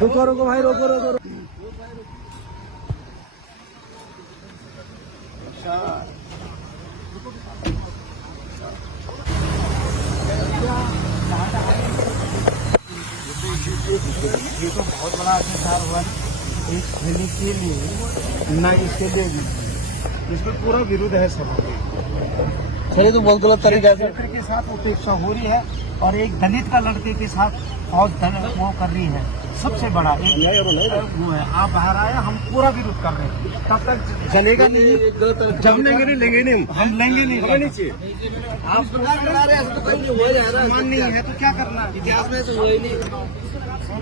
रुको रुको भाई, रोको रोको। ये तो बहुत बड़ा अत्याचार हुआ इस सैनिक के लिए, ना इसके लिए भी, इसमें पूरा विरोध है सब। चलिए, तो बहुत गलत तरीका से के साथ उपेक्षा हो रही है और एक दलित का लड़के के साथ फौज वो कर रही है। सबसे बड़ा एक वो है, आप बाहर आए, हम पूरा विरोध कर रहे हैं। तब तक जलेगा नहीं, जब लेंगे नहीं, हम लेंगे नहीं। आप नहीं है तो क्या करना, इतिहास में तो हुआ ही नहीं।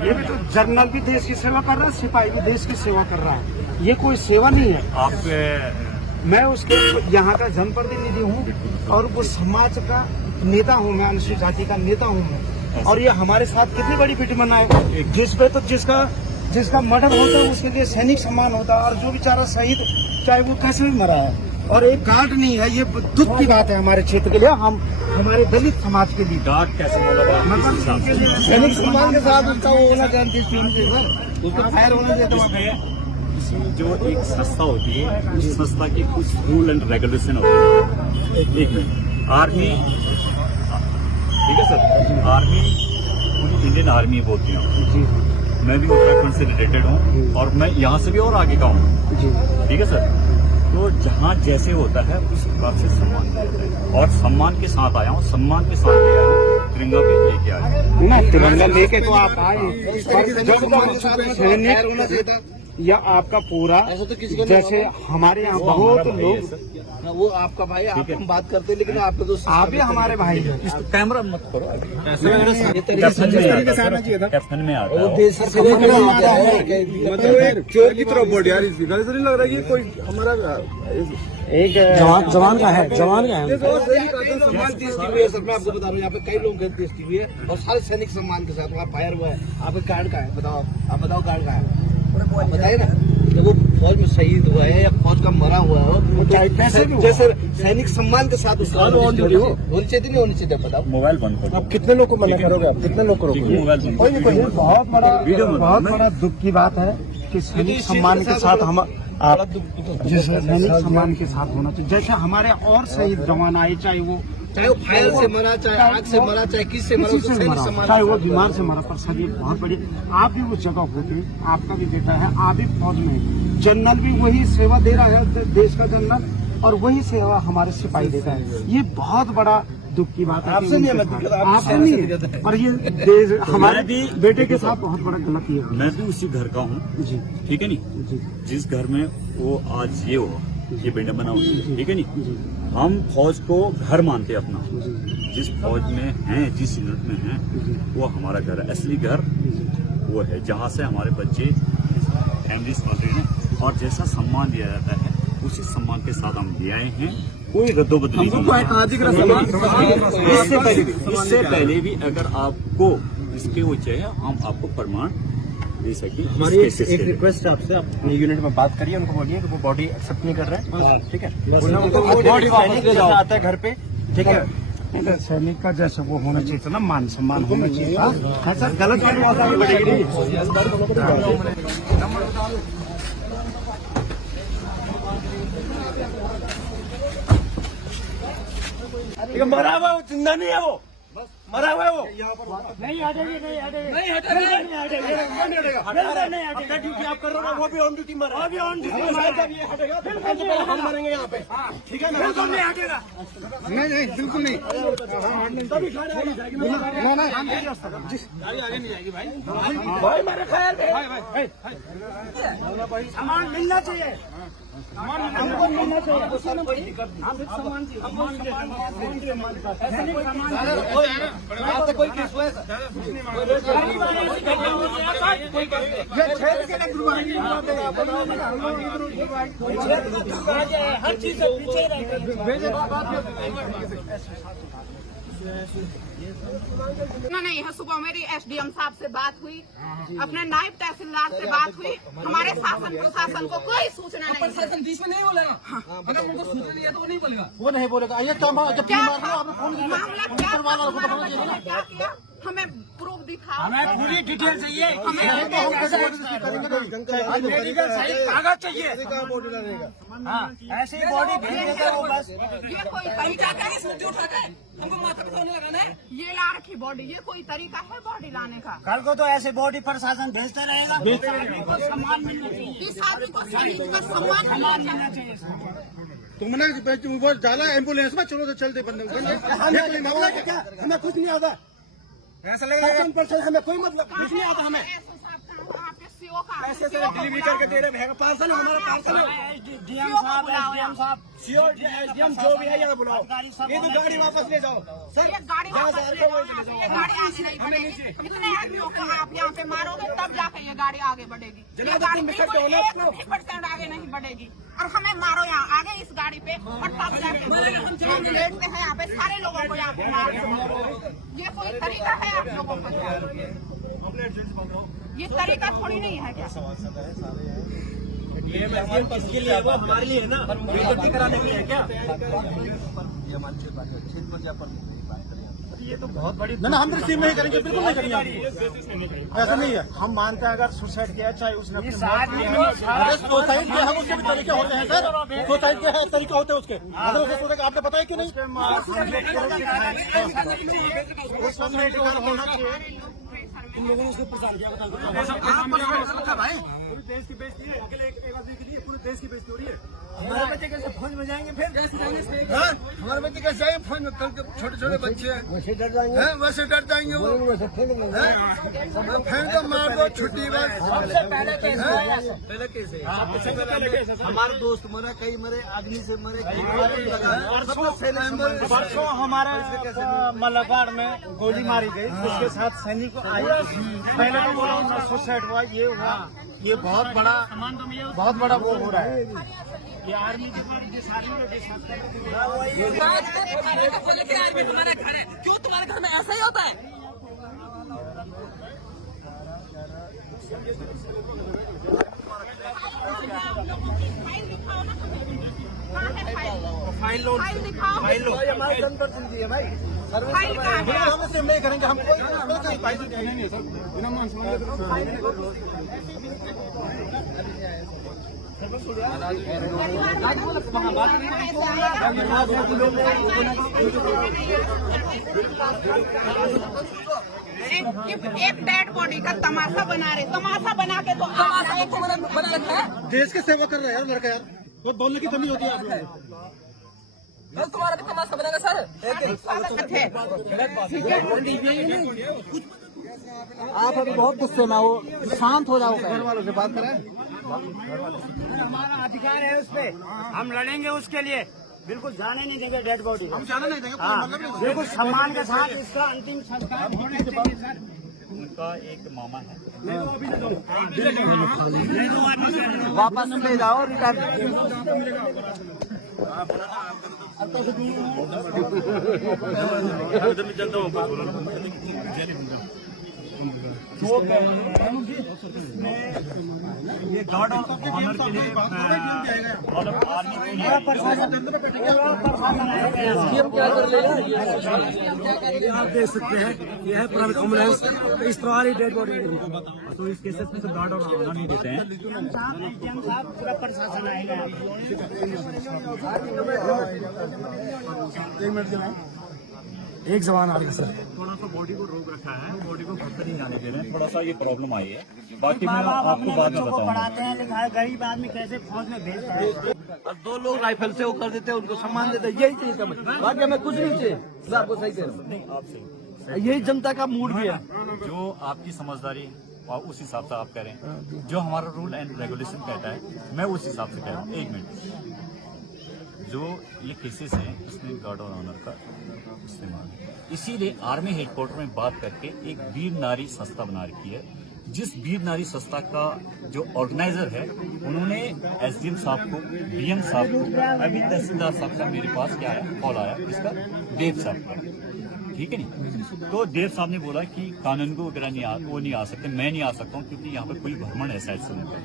ये भी तो जनरल भी देश की सेवा कर रहा है, सिपाही भी देश की सेवा कर रहा है। ये कोई सेवा नहीं है। मैं उसके यहाँ का जनप्रतिनिधि हूँ और वो समाज का नेता हूँ, मैं अनुसूचित जाति का नेता हूँ मैं। और ये हमारे साथ कितनी बड़ी विडंबना है, जिस पे तो जिसका मर्डर होता है उसके लिए सैनिक सम्मान होता है, और जो बेचारा शहीद चाहे वो कैसे भी मरा है और एक गार्ड नहीं है। ये दुख की बात है हमारे क्षेत्र के लिए, हम हमारे दलित समाज के लिए। गार्ड कैसे मतलब सैनिक सम्मान के साथ उसका वो होना चाहिए, उसका फायर होना चाहिए। जो एक संस्था होती है, उस संस्था की कुछ रूल एंड रेगुलेशन होती है। एक मिनट, आर्मी, ठीक है सर, आर्मी पूरी इंडियन आर्मी बोलती है। मैं भी उत्तराखंड से रिलेटेड हूँ और मैं यहाँ से भी और आगे का हूँ, ठीक है सर। तो जहाँ जैसे होता है उस हिसाब से सम्मान दिया जाता है, और सम्मान के साथ आया हूँ, सम्मान के साथ ले आया हूँ, तिरंगा भी लेके आया हूँ ना। तिरंगा लेके तो आप आए, या आपका पूरा तो जैसे हमारे यहाँ बहुत लोग, वो आपका भाई, आप हम बात करते हैं, लेकिन आपके दोस्त आप भी हमारे भाई हैं। कैमरा मत करो अभी, कैप्टन में आता है मतलब एक चोर की तरफ बोल यार, इसकी गलत नहीं लग रहा है कि कोई हमारा एक जवान का है, जवान का है। सम्मान देश की हुई है सर, मैं आपको बता रहा हूँ, यहाँ पे कई लोग देश की हुई है और सारे सैनिक सम्मान के साथ वहाँ फायर हुआ है। आपका गार्ड का है, बताओ आप बताओ गार्ड का है, बताइए ना। जब वो फौज में शहीद हुआ है या फौज का मरा हुआ हो तो जैसे सैनिक सम्मान के साथ उसका होनी चाहिए, नहीं होनी चाहिए, बताओ। मोबाइल बंद करो। अब कितने लोग को मना करोगे, आप कितने लोग को रोकोगे? बहुत बड़ा दुख की बात है कि सैनिक सम्मान के साथ हम आप जिस सैनिक सम्मान के साथ होना चाहिए। जैसे हमारे और शहीद जवान आए, चाहे वो फायर से मरा, चाहे आग से मरा, चाहे किस से मरा, चाहे वो बीमार से मरा, पर सर ये बहुत बड़ी, आप भी उस जगह होते, आपका भी बेटा है, आप भी फौज में, जनरल भी वही सेवा दे रहा है, देश का जनरल, और वही सेवा हमारे सिपाही देता है। ये बहुत बड़ा दुख की बात है। आपसे नहीं है, आपसे नहीं है, पर ये देश हमारे भी बेटे के साथ बहुत बड़ा गलती है। मैं भी उसी घर का हूँ जी, ठीक है नहीं जी, जिस घर में वो आज ये हुआ, ये विडंबना हुई है, ठीक है नहीं। हम फौज को घर मानते हैं अपना, जिस फौज में हैं, जिस यूनिट में हैं, वो हमारा घर है, असली घर वो है, जहाँ से हमारे बच्चे फैमिलीज पल रहे हैं, और जैसा सम्मान दिया जाता है उसी सम्मान के साथ हम ले आए हैं। कोई रद्दोबदली नहीं। इससे पहले भी अगर आपको इसके वो चाहिए, हम आपको प्रमाण दे सके। हमारी एक रिक्वेस्ट है आपसे, आप अपनी यूनिट में बात करिए, उनको बोलिए कि वो बॉडी एक्सेप्ट नहीं कर रहे हैं, ठीक है? बॉडी वापस ले जाओ, आता है घर पे, ठीक है? सैनिक का जैसे वो होना चाहिए था ना, मान सम्मान होना चाहिए था। सर गलत मरा हुआ वो जिंदा नहीं है, वो मरा हुआ है, वो नहीं हटेगी, नहीं हटेगी, नहीं हटेगा, नहीं हटेगा। ड्यूटी आप कर रहे हो, वो भी ऑन ड्यूटी मरा, वो भी ऑन ड्यूटी हटेगा, हम मरेंगे यहाँ पे, ठीक है ना? बिल्कुल नहीं हटेगा, नहीं बिल्कुल नहीं, तभी गाड़ी आगे जाएगी, आगे नहीं जाएगी भाई। भाई मेरे ख्याल में सामान मिलना चाहिए, हमको मिलना चाहिए, आपसे कोई केस हुआ है सर? हर चीज से पीछे नहीं है। सुबह मेरी एसडीएम साहब से बात हुई, अपने नायब तहसीलदार से बात हुई, हमारे शासन प्रशासन को कोई सूचना नहीं। प्रशासन बीच में नहीं बोलेगा, अगर उनको सूचना दिया तो वो नहीं बोलेगा, वो नहीं बोलेगा। ये क्या मामला क्या हमें प्रूफ दिखाओ। हमें पूरी डिटेल चाहिए। मेडिकल सही कागज चाहिए। हाँ, ऐसे ही बॉडी भेज देते हो बस। ये कोई तरीका है? हमको माथा पे सोने लगाना है? ये ला रखी बॉडी, ये कोई तरीका है बॉडी लाने का? कल को तो ऐसे बॉडी प्रशासन भेजते रहेगा। इस आदमी को शहीद का सम्मान मिलना चाहिए। तुमने डाला एम्बुलेंस में, चलो तो चलते बंदे हमें कुछ नहीं आता। ऐसा लगेगा हमें कोई मतलब कुछ नहीं आता। हमें ऐसे डिलीवरी करके दे रहे हैं। पार्सल है, हमारा पार्सल है। डीएम साहब, एसडीएम साहब, एसडीएम जो भी है यहाँ बुलाओ। ये तो गाड़ी वापस ले जाओ सर। ये गाड़ी वापस ले जाओ, ये गाड़ी आगे नहीं बढ़ेगी। कितने आदमियों को आप यहाँ पे मारोगे तब जाके ये गाड़ी आगे बढ़ेगी। ये गाड़ी बिल्कुल 1% आगे नहीं बढ़ेगी। और हमें मारो यहाँ आगे इस गाड़ी पे, और तब जाके हम लेटते हैं यहाँ पे सारे लोगों को यहाँ पे मार। ये कोई तरीका है आप लोगों का? ये तरीका थोड़ी नहीं है क्या? ये किसके लिए? वो हमारे लिए है ना, बेइज्जती कराने के लिए है क्या? ये तो बहुत बड़ी ना हम रिसीव नहीं करेंगे, बिल्कुल नहीं करेंगे। ऐसा नहीं है, हम मानते हैं अगर सुसाइड किया चाहे उसने सुसाइड के हम उसके भी तरीके होते हैं सर। सुसाइड के तरीके होते हैं उसके, अगर उसे सोचेगा आपने पता है कि नहीं। होना चाहिए। तुम लोगों ने उसको प्रचार किया, बताओ भाई। पूरे देश की बेइज्जती है, अकेले एक आदमी के लिए पूरे देश की बेइज्जती हो रही है। हमारे बच्चे कैसे फौज में जाएंगे फिर? हमारे बच्चे कैसे जाएंगे फौज में? कल के छोटे छोटे बच्चे हैं, वैसे डर जाएंगे वो। फिर तो मार दो, छुट्टी बस। पहले केस है। हमारे दोस्त मरे, कई मरे, अग्नि से मरे, परसों हमारे मलाबार में गोली मारी गई, उसके साथ सैनिक आई। पहले तो बोला सुसाइड हुआ, ये हुआ, ये बहुत बड़ा वो हो रहा है। ये आर्मी के क्यों तुम्हारे घर में ऐसा ही होता है? फाइल दिखाओ। हमारे जनप्रतिनिधि दी है भाई। फाइल कहाँ है? हम इससे नहीं करेंगे, हम कोई फाइल नहीं सर। बिना मान एक डेड बॉडी का तमाशा बना रहे, तमाशा बना के तो बना रखा है। देश की सेवा कर रहा है यार लड़का यार। बहुत बोलने की कमी होती है आप लोगों को। बस तुम्हारा भी तमाशा बनेगा सर। आप अभी बहुत गुस्से में हो, शांत हो जाओ, घर वालों से बात करें। हमारा अधिकार है उस पे, हम लड़ेंगे उसके लिए। बिल्कुल जाने नहीं देंगे डेड बॉडी। हम जाने नहीं देंगे, हाँ, बिल्कुल सम्मान के साथ इसका अंतिम संस्कार होने चाहिए सर। उनका एक मामा है, वापस ले जाओ, रिटायर। ये गार्ड ऑफ ऑनर के लिए और आर्मी के लिए आप देख सकते हैं, यह है प्राइवेट एम्बुलेंस, इस तरह की डेड बॉडी। तो इस केसेस में तो गार्ड और ऑनर नहीं देते हैं। पूरा प्रशासन आएगा। एक जवान आ रही है सर। थोड़ा सा बॉडी को रोक रखा है, बॉडी को घर से नहीं जाने दे रहे हैं, थोड़ा सा ये प्रॉब्लम आई है। बाकी मैं आपको बाद में बताऊंगा। पढ़ाते हैं, लिखाए, गरीब आदमी कैसे फौज में भेज रहे हैं? और 2 लोग राइफल से वो कर देते हैं, उनको सम्मान देते हैं, यही चाहिए समझ। बाकी हमें कुछ नहीं चाहिए, आपको सही कह रहा हूँ। यही जनता का मूड भी है। जो आपकी समझदारी और उस हिसाब से आप कह रहे हैं, जो हमारा रूल एंड रेगुलेशन कहता है, मैं उस हिसाब से कह रहा हूँ। 1 मिनट, जो ये केसेस हैं इसमें गार्ड और ऑनर का इस्तेमाल, इसीलिए आर्मी हेडक्वार्टर में बात करके एक वीर नारी संस्था बना रखी है। जिस वीर नारी संस्था का जो ऑर्गेनाइजर है, उन्होंने एसडीएम साहब को, डीएम साहब को, अभी तहसीलदार साहब का मेरे पास क्या आया, कॉल आया इसका, देव साहब का, ठीक है नहीं। तो देव साहब ने बोला कि कानून को वगैरह वो नहीं आ सकते, मैं नहीं आ सकता हूँ क्योंकि यहाँ पर कोई भ्रमण है शायद से उनका,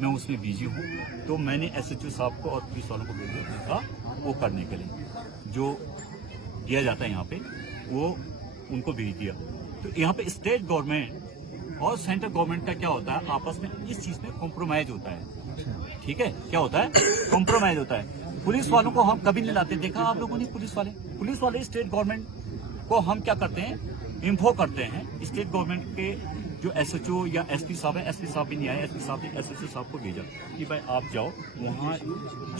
मैं उसमें बिजी हूँ। तो मैंने एसएचओ साहब को और पुलिस वालों को भेजा वो करने के लिए, जो दिया जाता है यहाँ पे वो उनको भेज दिया। तो तो यहाँ पे स्टेट गवर्नमेंट और सेंट्रल गवर्नमेंट का क्या होता है, आपस में इस चीज में कॉम्प्रोमाइज होता है। ठीक है, क्या होता है, कॉम्प्रोमाइज होता है। पुलिस वालों को हम कभी नहीं लाते, देखा आप लोगों ने पुलिस वाले स्टेट गवर्नमेंट को हम क्या करते हैं, इन्फो करते हैं। स्टेट गवर्नमेंट के जो एसएचओ या एसपी साहब है, एसपी साहब भी नहीं आए, एसपी साहब ने एसएचओ साहब को भेजा कि भाई आप जाओ, वहाँ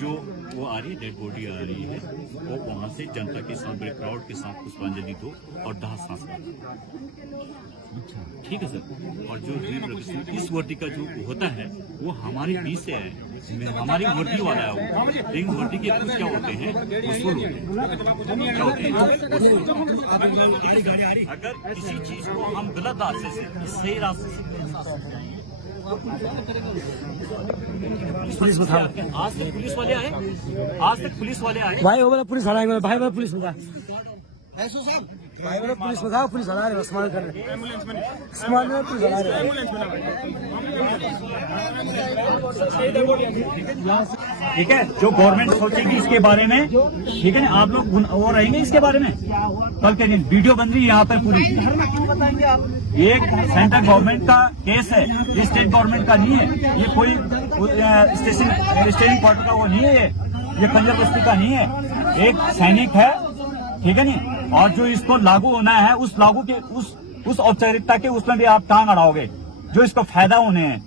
जो वो आ रही है, डेड बॉडी आ रही है, वो वहाँ से जनता के साथ, बड़े क्राउड के साथ पुष्पांजलि दो और दाह संस्कार। ठीक है सर। और जो इस वर्दी का जो होता है वो हमारे बीच से है, हमारी वर्दी वाला है वो, लेकिन वर्दी के कुछ क्या होते हैं, उसूल होते हैं, क्या होते हैं। अगर किसी चीज को हम गलत रास्ते से सही रास्ते से पुलिस बता, आज तक पुलिस वाले आए, भाई वो वाला पुलिस हरा है, भाई वाला पुलिस बता, भाई वाला पुलिस बता, पुलिस हरा रहे, स्माइल कर रहे, स्माइल में पुलिस हरा रहे। ठीक है, जो गवर्नमेंट सोचेगी इसके बारे में, ठीक है ना, आप लोग वो रहेंगे इसके बारे में। कल के दिन वीडियो बन रही है यहाँ पर पूरी, एक सेंट्रल गवर्नमेंट का केस है, ये स्टेट गवर्नमेंट का नहीं है, ये कोई स्टेशनिंग क्वार्टर का वो नहीं है, ये पंजाब बस्ती का नहीं है, एक सैनिक है, ठीक है नहीं। और जो इसको लागू होना है, उस लागू के उस औपचारिकता के उसमें भी आप टांग अड़ाओगे, जो इसको फायदा होने हैं।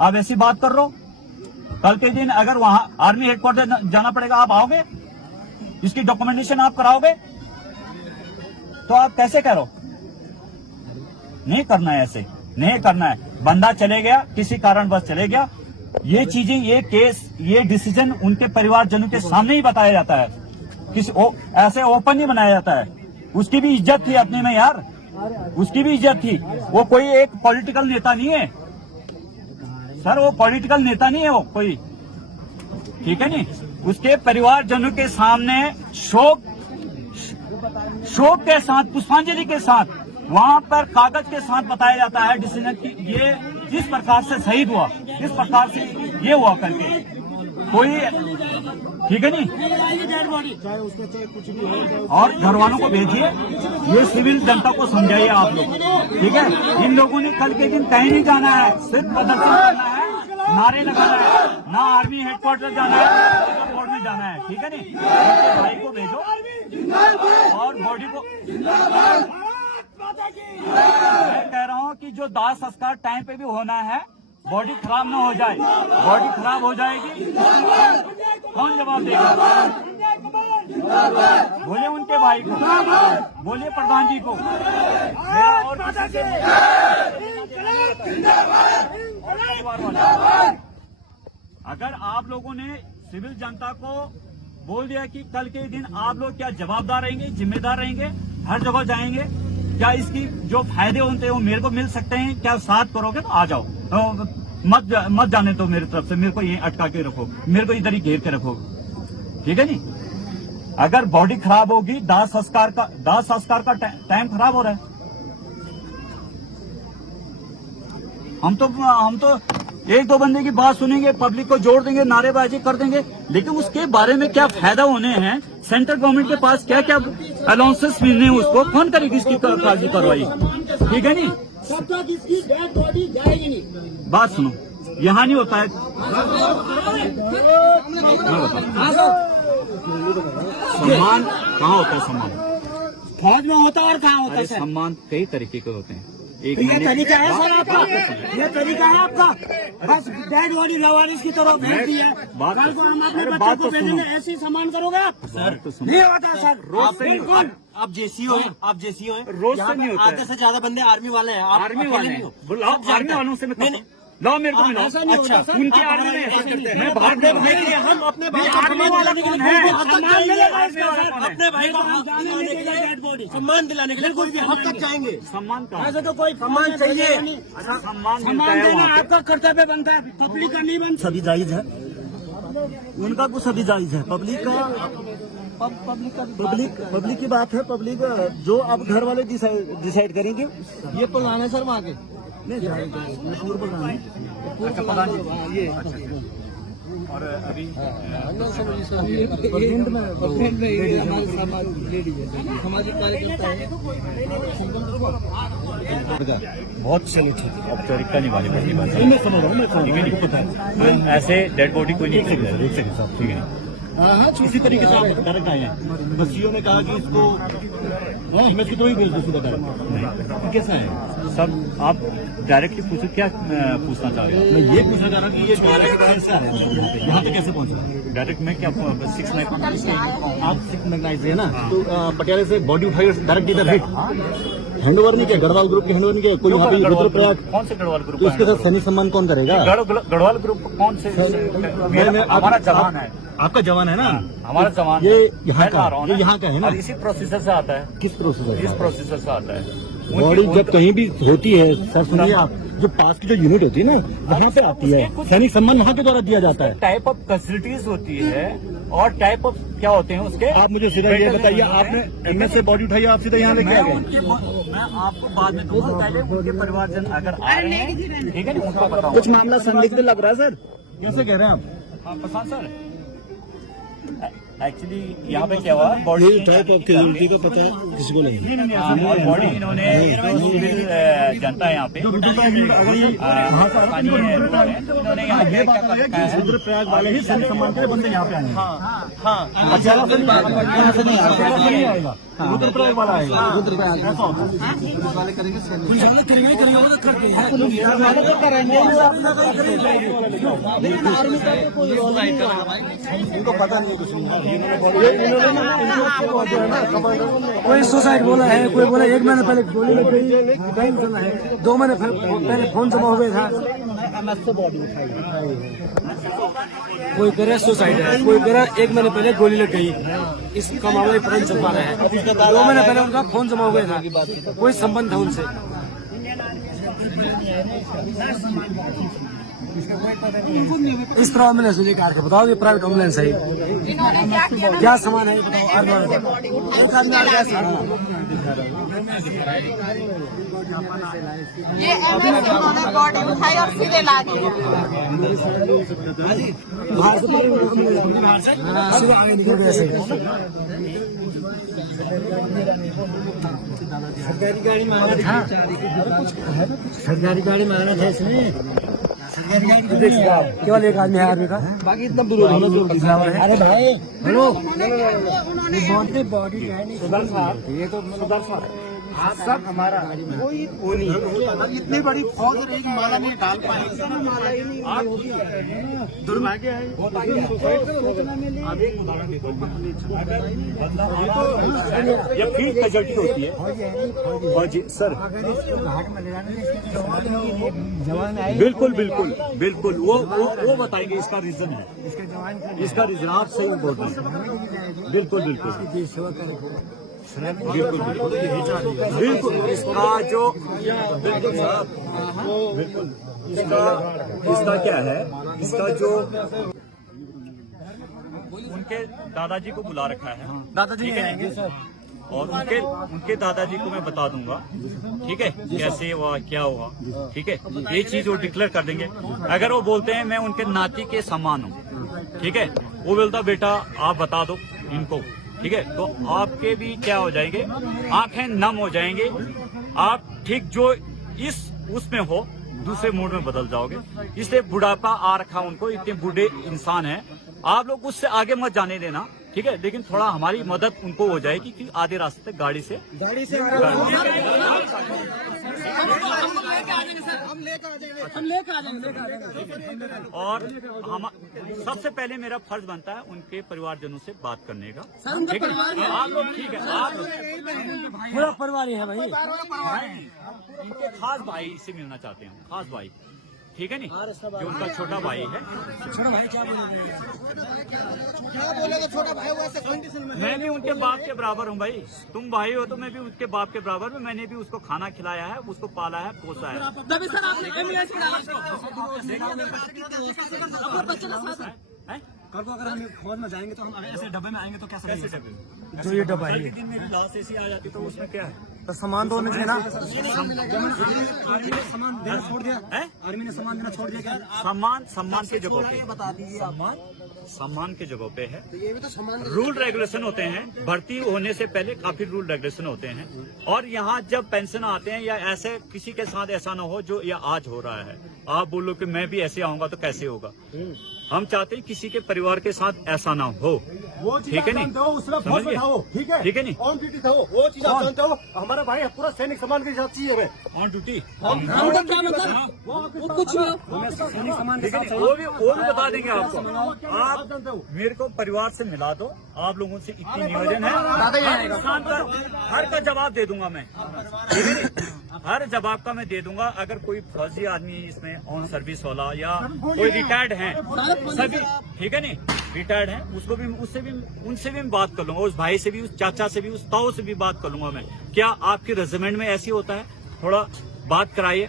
आप ऐसी बात कर रहे हो, कल के दिन अगर वहां आर्मी हेडक्वार्टर जाना पड़ेगा, आप आओगे, इसकी डॉक्यूमेंटेशन आप कराओगे, तो आप कैसे करो? नहीं करना है, ऐसे नहीं करना है। बंदा चले गया, किसी कारणवश चले गया, ये चीजें, ये केस, ये डिसीजन उनके परिवारजनों के सामने ही बताया जाता है, ऐसे ओपन नहीं बनाया जाता है। उसकी भी इज्जत थी अपने में यार, उसकी भी इज्जत थी, वो कोई एक पॉलिटिकल नेता नहीं है सर, वो पॉलिटिकल नेता नहीं है वो कोई, ठीक है नहीं। उसके परिवारजनों के सामने शोक के साथ, पुष्पांजलि के साथ, वहां पर कागज के साथ बताया जाता है डिसीजन की, ये जिस प्रकार से शहीद हुआ, इस प्रकार से ये हुआ करके कोई, ठीक है नहीं। और घर वालों को भेजिए, ये सिविल जनता को समझाइए आप लोग, ठीक है। इन लोगों ने कल के दिन कहीं नहीं जाना है, सिर्फ प्रदर्शन करना है, नारे लगाना है, ना आर्मी हेडक्वार्टर जाना है, कोर्ट में जाना है, ठीक है नहीं। भाई को भेजो और बॉडी को, मैं कह रहा हूँ कि जो दाह संस्कार टाइम पे भी होना है, बॉडी खराब ना हो जाए, बॉडी खराब हो जाएगी, कौन जवाब देगा? बोले उनके भाई को, बोले प्रधान जी को, मेरा और अगर आप लोगों ने सिविल जनता को बोल दिया कि कल के दिन आप लोग क्या जवाबदार रहेंगे, जिम्मेदार रहेंगे, हर जगह जाएंगे, क्या इसकी जो फायदे होते हैं वो मेरे को मिल सकते हैं, क्या साथ करोगे तो आ जाओ, मत जाने दो मेरी तरफ से, मेरे को यहीं अटका के रखो, मेरे को इधर ही घेर के रखो, ठीक है नहीं। अगर बॉडी खराब होगी, दाह संस्कार का टाइम खराब हो रहा है। हम तो एक दो बंदे की बात सुनेंगे, पब्लिक को जोड़ देंगे, नारेबाजी कर देंगे, लेकिन उसके बारे में क्या फायदा होने हैं, सेंट्रल गवर्नमेंट के पास क्या क्या अलाउंसेस मिलने हैं, उसको कौन करेगी इसकी कागजी कार्रवाई, ठीक है नहीं। तब तक इसकी डेड बॉडी जाएगी नहीं। बात सुनो, यहाँ नहीं होता है, सम्मान कहाँ होता है? सम्मान फौज में होता है और कहाँ होता है? सम्मान कई तरीके के होते हैं, एक ये तरीका है सर आपका, ये तरीका है आपका, बस डेड बॉडी लवारिस की तरफ भेज दी है, कल को हम अपने बच्चों को भेजेंगे, ऐसी सम्मान करोगे आप? नहीं होता सर, रोज से बिल्कुल। आप जेसी हो, रोज से नहीं होता है। आधे से ज्यादा बंदे आर्मी वाले हैं, आप आर्मी अकेले वाले नहीं हो। बुलाओ, आर्मी वालों से मैं लाओ, मेरे को मिलाओ। ऐसा नहीं होता सर। उनकी आर्मी में मैं बाहर में हम अपने भाई को आर्मी सम्मान वाला दिलाने के कौन लिए है? कोई भी हद तक सम्मान मिलेगा जाएंगे। इसका सर। अपने भाई को जाने नहीं देंगे डेड बॉडी। सम्मान दिलाने के लिए कोई भी हद तक जाएंगे। सम्मान का ऐसे तो कोई सम्मान चाहिए। अच्छा, सम्मान मिलता सम्मान है देना वहाँ पे। आपका कर्तव्य बनता है, पब्लिक का नहीं बनता। सभी जायज है, उनका कुछ सभी जायज है, पब्लिक की बात है, पब्लिक जो अब घर वाले डिसाइड करेंगे। ये प्रधान है सर वहाँ के। नहीं पूर्व प्रधान है। और अभी सामाजिक कार्यकर्ता है। बहुत चलो ठीक है, औपचारिकता निभानी पड़ती बात। मैं समझ रहा हूँ, मैं समझ रहा हूँ, पता है। ऐसे डेड बॉडी कोई नहीं ठीक है, ठीक है। हाँ, इसी तरीके से आप डायरेक्ट आए हैं। बस सीओ ने कहा कि इसको इमेज की तो ही भेज दो सीधा डायरेक्ट। कैसा है सब आप डायरेक्टली पूछो, क्या पूछना चाह रहे हो? मैं ये पूछना चाह रहा हूँ कि ये डायरेक्ट कैसे आया है, यहाँ पे कैसे पहुंचा? डायरेक्ट में क्या 6 नाइट आप 6 मैग्नाइज है ना, तो पटियाला से बॉडी उठाई डायरेक्ट इधर हिट हैंड ओवर नहीं किया, गढ़वाल ग्रुप के हैंड ओवर नहीं किया कोई, वहाँ पे रुद्रप्रयाग। कौन से गढ़वाल ग्रुप? तो इसके साथ सैनिक सम्मान कौन करेगा? गढ़वाल ग्रुप कौन से? हमारा जवान है, आपका जवान है ना, हमारा जवान। ये यहाँ मैं का, आ रहा हूँ ये ना। यहाँ का है ना, और इसी प्रोसीजर से आता है, किस प्रोसेसर? इस प्रोसीजर से आता है। बॉडी जब कहीं भी होती है सर, सुनिए आप, जो पास की जो यूनिट होती है ना, वहाँ पे आती है, सैनिक सम्मान वहाँ के द्वारा दिया जाता है। टाइप ऑफ फैसिलिटीज होती है और टाइप ऑफ क्या होते हैं उसके। आप मुझे सीधा ये बताइए, आपने एमएस से बॉडी उठाई, आप सीधा यहाँ लेके आ गए? मैं आपको बाद में दूंगा, पहले उनके परिवारजन अगर आ रहे हैं, ठीक है ना, उनको बताओ। कुछ मामला संदिग्ध लग रहा है सर, कैसे कह रहे हैं आप? हाँ, प्रशांत सर, एक्चुअली यहाँ पे क्या हुआ, बॉडी टाइप ऑफ कैजुअलिटी का पता है किसी को नहीं? और बॉडी इन्होंने सिविल जनता है यहाँ पे स्थानीय लोग हैं, तो इन्होंने यहाँ पे क्या कर रखा है। रुद्रप्रयाग वाले ही सैनिक सम्मान के बंदे यहाँ पे आए हैं। हाँ, पटियाला से नहीं आएगा, रुद्रप्रयाग वाला आएगा। रुद्रप्रयाग ऐसा होता है, इनको पता नहीं कुछ नहीं। कोई सुसाइड बोला है, कोई बोला 1 महीने पहले गोली लग गई, कहीं सुना है 2 महीने पहले फोन जमा हो गया था। कोई कह रहा है सुसाइड है, कोई कह रहा है 1 महीने पहले गोली लग गई। इसका मामला तुरंत चल पा रहा है। 2 महीने पहले उनका फोन जमा हो गया था, कोई संबंध था उनसे। इस तरह एम्बुलेंस लेकर आके बताओ, ये प्राइवेट एम्बुलेंस है, इन्होंने क्या किया? क्या सामान है बताओ। ये एम्बुलेंस उन्होंने बॉडी उठाई और सीधे ला दिया। सरकारी गाड़ी मांगना था, सरकारी गाड़ी मांगना था इसमें। केवल एक आदमी है आर्मी का, बाकी इतना विरोध होना जो है। अरे भाई हेलो, बॉडी ये तो सब हमारा कोई वो नहीं। इतनी बड़ी फौज एक माला नहीं डाल पाएगी, दुर्भाग्य है। ये फील्ड कैजुअलिटी होती है। और जी सर, बिल्कुल बिल्कुल बिल्कुल, वो बताएंगे इसका रीजन है, इसका रीजन आप सही बोल रहे हैं। बिल्कुल बिल्कुल बिल्कुल बिल्कुल, इसका जो बिल्कुल साहब, बिल्कुल इसका क्या है, इसका जो उनके दादाजी को बुला रखा है, दादाजी आएंगे सर, और उनके दादाजी को मैं बता दूंगा, ठीक है, कैसे हुआ क्या हुआ, ठीक है, ये चीज वो डिक्लेयर कर देंगे। अगर वो बोलते हैं मैं उनके नाती के समान हूँ, ठीक है, वो बोलता बेटा आप बता दो इनको, ठीक है, तो आपके भी क्या हो जाएंगे, आंखें नम हो जाएंगे, आप ठीक जो इस उसमें हो दूसरे मूड में बदल जाओगे। इसलिए बुढ़ापा आ रखा उनको, इतने बूढ़े इंसान हैं, आप लोग उससे आगे मत जाने देना, ठीक है, लेकिन थोड़ा हमारी मदद उनको हो जाएगी कि आधे रास्ते तक गाड़ी से और हम सबसे पहले मेरा फर्ज बनता है उनके परिवारजनों से बात करने का, ठीक है, आप लोग ठीक है, आप पूरा परिवार ही है भाई, इनके खास भाई से मिलना चाहते हैं, खास भाई, ठीक है नी, जो उनका छोटा भाई है। छोटा भाई क्या बोलेगा, छोटा भाई हुआ ऐसे कंडीशन में। मैं भी उनके बाप के बराबर हूँ भाई, तुम भाई हो तो मैं भी उसके बाप के बराबर हूँ, मैंने भी उसको खाना खिलाया है, उसको पाला है, पोसा है। तभी सर आपने एम्बुलेंस में डाला हैं? कल को अगर हम फौज में जाएंगे तो हम ऐसे डब्बे में आएंगे तो कैसे कैसे डब्बे? जो ये डब्बा है, दिन मेरी लाश ऐसी आ जाती तो उसमें क्या है? तो सामान तो हमें देना, आर्मी ने सामान देना छोड़ दिया, हैं? आर्मी ने सामान देना छोड़ दिया क्या? सम्मान के जगह पे बता दीजिए आप, सम्मान की जगह पे है। तो ये भी तो सम्मान रूल रेगुलेशन होते हैं, भर्ती होने से पहले काफी रूल रेगुलेशन होते हैं। और यहाँ जब पेंशन आते हैं या ऐसे किसी के साथ ऐसा ना हो जो या आज हो रहा है, आप बोलो कि मैं भी ऐसे आऊंगा तो कैसे होगा। हम चाहते हैं किसी के परिवार के साथ ऐसा ना हो, ठीक है नहीं, ठीक है नहीं। ऑन ड्यूटी था वो चीज आप जानते हो। हमारा भाई पूरा सैनिक सम्मान के साथ चाहिए हमें ऑन ड्यूटी कुछ वो भी बता देंगे आपको। आप मेरे को परिवार से मिला दो, आप लोगों से इतनी निवेदन है, हर इंसान का हर का जवाब दे दूंगा मैं, ठीक है नहीं? हर जवाब का मैं दे दूंगा। अगर कोई फौजी आदमी इसमें ऑन सर्विस वाला या कोई रिटायर्ड है, सभी ठीक है नहीं, रिटायर्ड है, उसको भी उनसे भी मैं बात कर लूंगा, उस भाई से भी, उस चाचा से भी, उस ताऊ से भी बात कर लूंगा मैं। क्या आपके रेजिमेंट में ऐसी होता है? थोड़ा बात कराइए,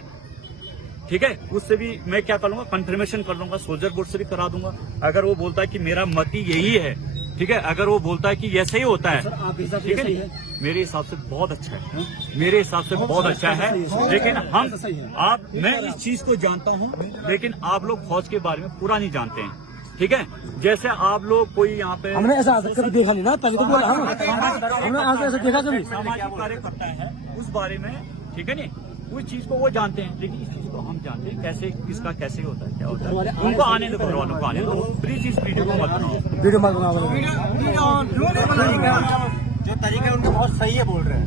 ठीक है। उससे भी मैं क्या कर लूंगा, कंफर्मेशन कर लूंगा, सोल्जर बोर्ड से भी करा दूंगा। अगर वो बोलता है कि मेरा मत ही यही है, ठीक है, अगर वो बोलता है कि ऐसे ही होता है, ठीक है नहीं, मेरे हिसाब से बहुत अच्छा है, मेरे हिसाब से बहुत अच्छा है। लेकिन मैं इस चीज को जानता हूँ, लेकिन आप लोग फौज के बारे में पूरा नहीं जानते हैं, ठीक है। जैसे आप लोग कोई यहाँ पे हमने ऐसा कभी देखा नहीं ना, तभी तो बोला हमने ऐसा देखा कभी। सामाजिक कार्य करता है उस बारे में, ठीक है नहीं, उस चीज को वो जानते हैं, लेकिन इस चीज को हम जानते हैं कैसे, किसका कैसे होता है, क्या होता है। उनको आने दो, घर वालों को आने दो। प्लीज इस वीडियो को मत बनाओ, वीडियो मत बनाओ। जो तरीका है उनका बहुत सही है, बोल रहे हैं।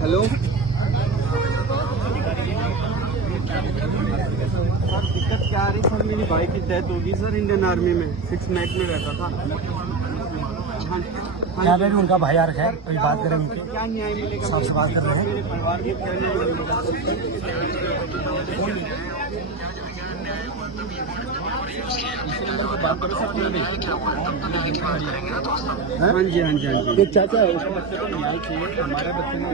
हेलो, दिक्कत क्या आ रही सर? मेरी भाई की डेथ होगी सर, इंडियन आर्मी में 6 मैक में रहता था। यहाँ पे भी उनका भाई आ रखा है, कोई बात करें उनके, क्या न्याय मिलेगा? सबसे बात कर रहे हैं। मेरे परिवार को क्या न्याय मिलेगा? हाँ जी, हाँ जी, हाँ जी। एक चाचा है, उसके बच्चे को न्याय चाहिए, हमारे बच्चे ने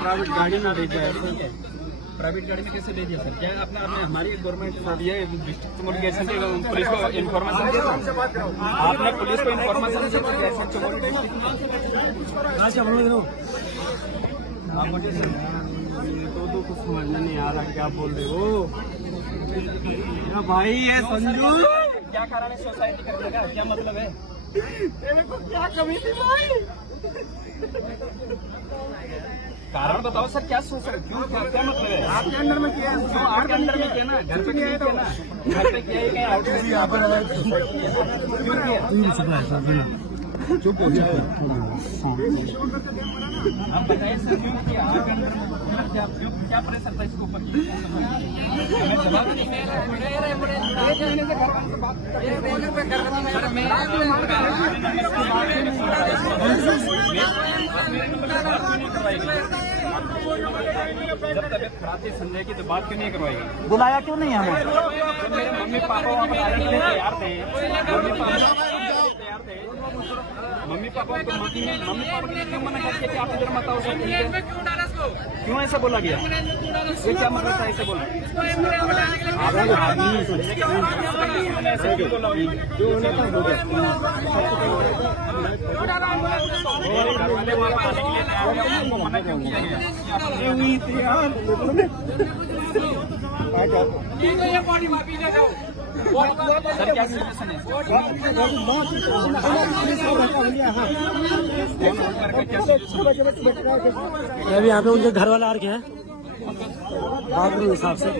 प्राइवेट गाड़ी में दे दिया है। प्राइवेट गाड़ी में कैसे दे दिया सर? क्या आपने हमारी गवर्नमेंट ये डिस्ट्रिक्ट कम्युनिकेशन पुलिस को इन्फॉर्मेशन दिया? आपने पुलिस को इन्फॉर्मेशन तो कुछ समझने नहीं आ रहा क्या बोल रहे हो भाई। ये संजू क्या कारण है सोसाइटी करने का? क्या मतलब है? तेरे को क्या कमी थी भाई? कारण बताओ सर, क्या सोच रहे? क्यों, क्या मतलब है? आपके अंडर में किया है? आपके अंडर में किया ना, घर पे किया है तो घर पे किया है, कहीं आउट चुप हो गया। आप बताइए सर, क्यों किया? आपके अंदर क्या प्रेशर था इसके ऊपर? जब तबियत खराब थी संजय की, तो बात क्यों नहीं करवाएगी? बुलाया क्यों नहीं हमें? तो मेरे मम्मी पापा वहाँ पर आने के लिए तैयार थे। मम्मी पापा के लिए क्यों मना करके कि आप इधर मत आओ? क्यों ऐसा बोला गया? ये क्या मतलब था ऐसे बोला? ऐसे क्यों बोला? जो होना था हो गया। घर वाले वहाँ पर आने के लिए तैयार थे, मना क्यों किया गया? हुई थी यार। सर क्या सिचुएशन है? अभी यहाँ पे उनके घर वाले आ रखे हैं, बात करूँ हिसाब से।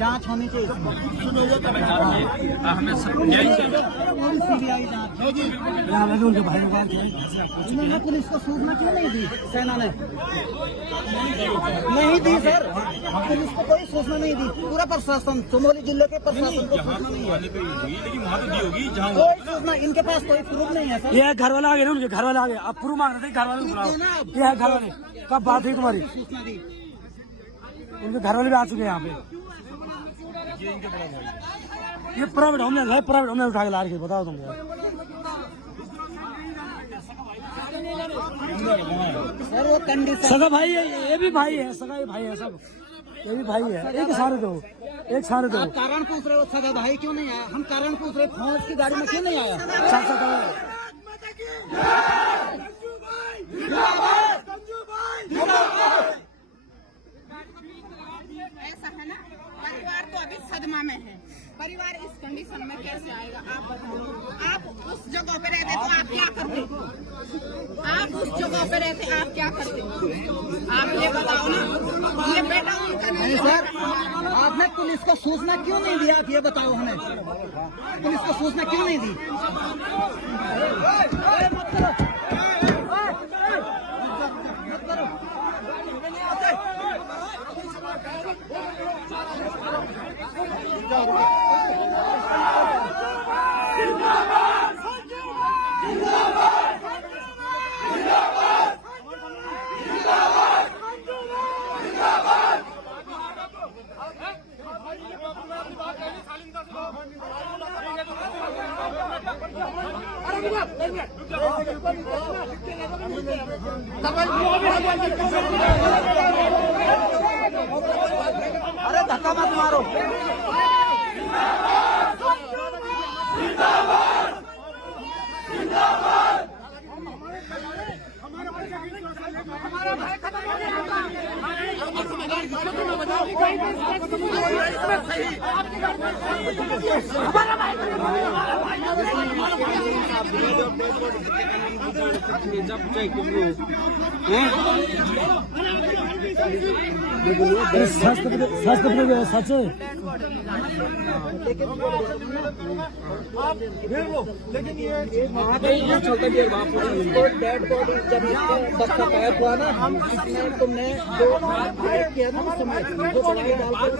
जांच होनी चाहिए, हमें उनके भाई उन्होंने पुलिस को सूचना क्यों नहीं दी? सेना ने नहीं दी सर, पुलिस को कोई सूचना नहीं दी। पूरा प्रशासन, चमोली जिले के प्रशासन को सूचना नहीं है। लेकिन वहाँ तो दी होगी जहाँ कोई सूचना, इनके पास कोई प्रूफ नहीं है सर। ये घर वाले आ गए ना, उनके घर वाले आ गए। अब प्रूफ मांग रहे थे, घर वाले को बुलाओ। ये है घर वाले, कब बात हुई तुम्हारी? सूचना दी उनके घर वाले भी आ चुके हैं यहाँ पे। ये प्राइवेट होम है, प्राइवेट होम उठा के ला रही है, बताओ तुम यार। सगा भाई है, ये भी भाई है, सगा ये भाई है सब, ये भी भाई है। एक सारे दो, एक सारे दो। कारण पूछ रहे हो सगा भाई क्यों नहीं आया? हम कारण पूछ रहे फौज की गाड़ी में क्यों नहीं आया? ऐसा है ना, परिवार तो अभी सदमा में है। परिवार इस कंडीशन में कैसे आएगा आप बताओ। आप उस जगह पे रहते तो आप क्या करते? आप उस जगह पे रहते आप क्या करते? आप ये बताओ ना। ये बेटा उनका नहीं सर, आपने पुलिस को सूचना क्यों नहीं दिया? ये बताओ हमें, पुलिस को सूचना क्यों नहीं दी? अरे धक्का मत मारो। सच लेकिन ये छोटा डेड बॉडी जब बच्चा पैर हुआ ना, हम इसमें तुमने जो फाइट किया ना उस समय जो दवाई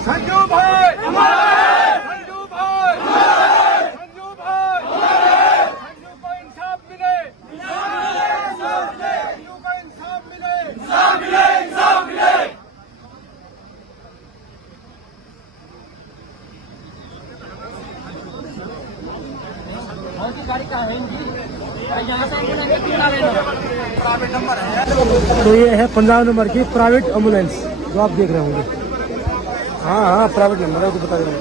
संजू भाई, संजू भाई, संजू भाई, संजू को इंसाफ मिले, संजू को इंसाफ मिले, इंसाफ मिले, इंसाफ मिले। गाड़ी का है यहाँ से प्राइवेट नंबर है। तो ये है 15 नंबर की प्राइवेट एम्बुलेंस जो आप देख रहे होंगे। हाँ हाँ, प्राइवेट नंबर है, तो बता रहे हैं।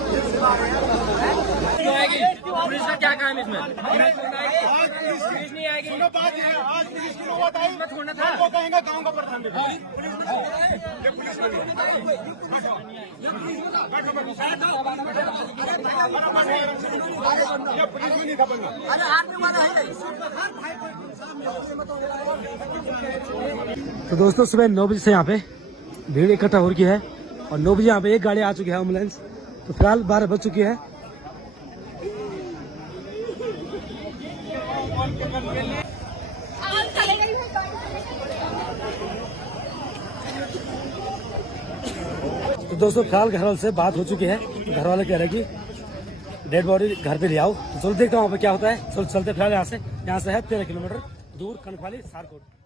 पुलिस का क्या काम है इसमें? पुलिस नहीं आएगी। बात है, आज पुलिस की नौबत आई, मैं छोड़ना था। वो कहेंगे गाँव का प्रधान तो दोस्तों, सुबह 9 बजे से यहाँ पे भीड़ इकट्ठा हो रही है और 9 बजे यहाँ पे एक गाड़ी आ चुकी है एम्बुलेंस। तो फिलहाल 12 बज चुकी है। तो दोस्तों, फिलहाल घर वाले से बात हो चुकी है। घर वाले कह रहे हैं कि डेड बॉडी घर पे ले आओ। तो चलो देखते हैं वहाँ पे क्या होता है। चलो चलते फिलहाल यहाँ से है 13 किलोमीटर दूर कनखवाली सारकोट।